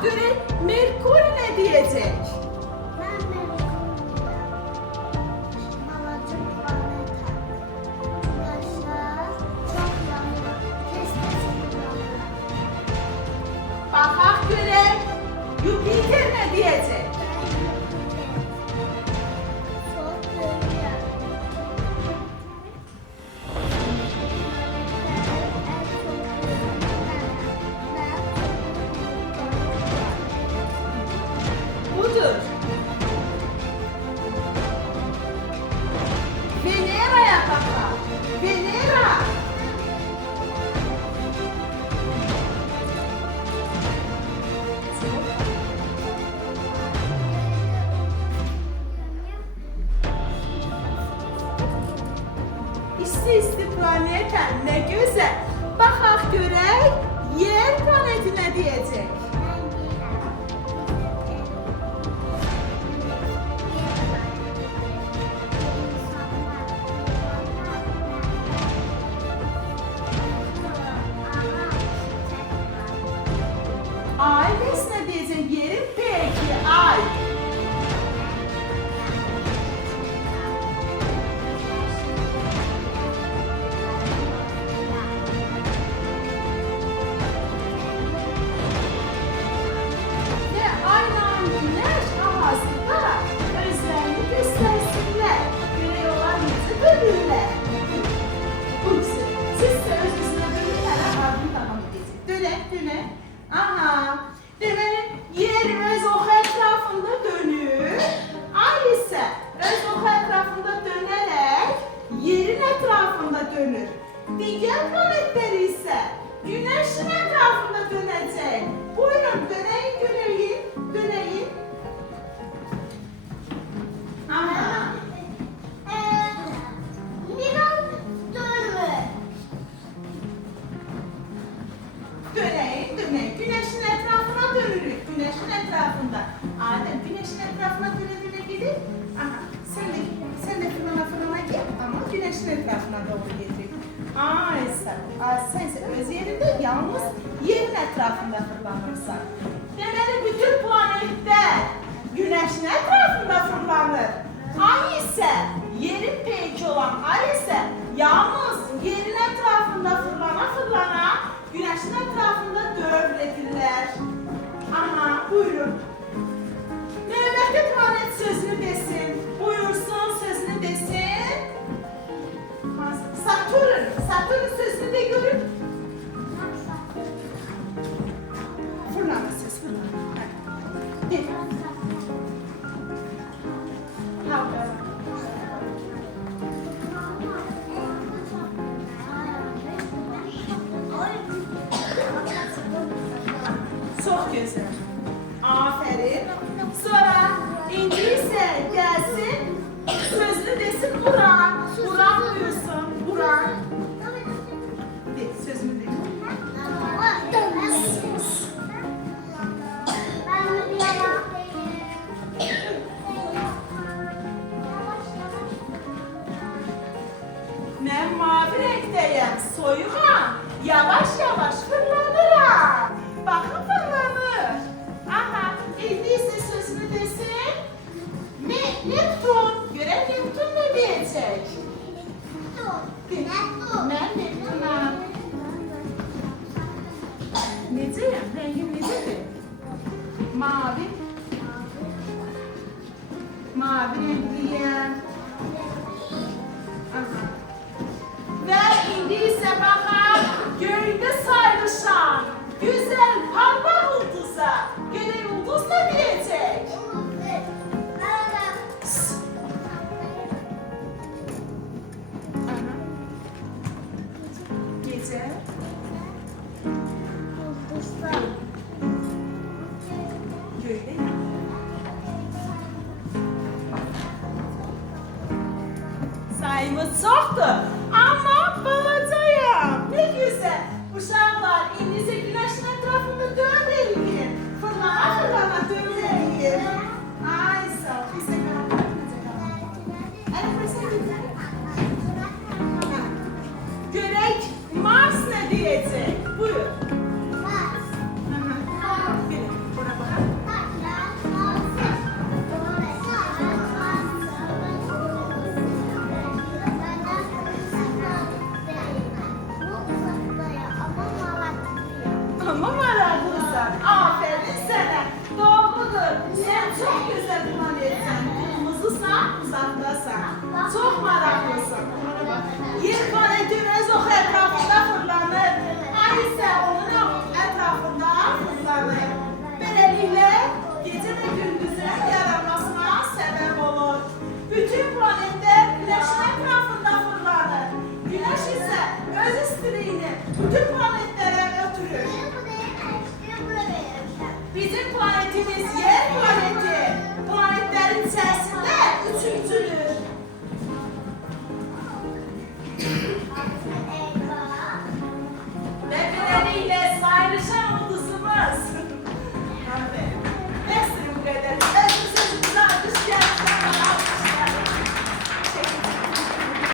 Bak göre Merkür ne diyecek? Ben Merkür'üm. Balacık planet. Güneşler çok yanıyor. Kesmesi yanıyor. Bak göre Jüpiter ne diyecek? Çok dönüyor. Budur. Venera'ya bakalım. Venera. İsti planeta ne güzel. Bakaq görək yer planeti ne diyecek? Ay ne diyecek yerin peki ay. Ve aynen güneş arasında özlerini göstersinler. Güney olan yüzü bölürler. Burası. Siz de özünüzüne bölürler. Abim tamam edecek. Döne. Aha. Deməli, yer öz oxu ətrafında dönür. Ay isə öz oxu ətrafında dönərək yerin ətrafında dönür. Digər planetlər isə Günəşin ətrafında dönəcək. Buyurun, dönəyin. Aha. Dönəyin. Günəşin ətrafına dönürük. Günəşin ətrafında. Adem, günəşin ətrafına dönə gedir. Aha, sen de fırlana git ama güneşin etrafına doğru getir. Ay sen öz yerinde yalnız yerin etrafında fırlanırsan. Deməli bütün planetler güneşin etrafında fırlanır. Ay ise yerin peki olan ay ise yalnız yerin etrafında fırlana güneşin etrafında dövredirler. Aha buyurun. Növbəti planet sözünü desin. Buyursun sözünü desin. Satürn sözünü de görün. Fırlama söz fırlama. De. Çok güzel. Aferin. Sonra indi ise gelsin, sözlü desin Burak. Burak buyursun. Burak. De, sözünü de. Ben mavi renkteyim. Soyuğum. Yavaş fırlanırım. Bakın fırlanır. Aha, ildiyse sözünü desin. Neptun. Göre Neptun ne diyecek? Ben Neptun'um. Neceyim? Rengim necedir? Mavi. Mavi renkliyim. Aha. Ve indi ise bakar göyde sayrışan güzel parlak yıldıza. Göre yıldız ne diyecek? Gece. Göyde ya. Sayımız çoktu ama balacayım. Ne güzel. Uşaklar inize güneşin etrafında dönmeyin. Fırlana dönmeyin. Ay sağ ol. Bize kadar. Görek Mars ne diyecek? Buyur. Gelin. Buna Bütün